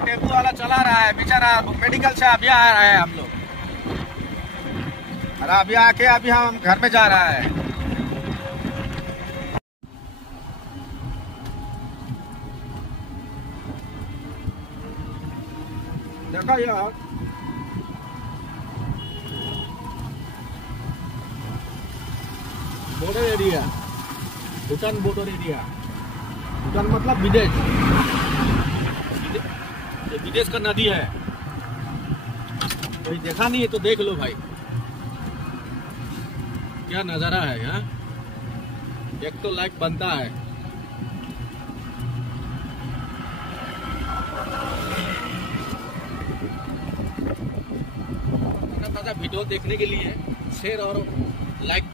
Tempo वाला चला रहा है बेचारा, मेडिकल से अभी आ रहा है हम लोग। अरे अभी आके अभी हम घर में जा रहा है। देखो यार, border area, Bhutan border area. Bhutan मतलब विदेश, ये विदेश का नदी है। कोई देखा नहीं है तो देख लो भाई, क्या नजारा है यहाँ। एक तो लाइक बनता है। वीडियो देखने के लिए शेयर और लाइक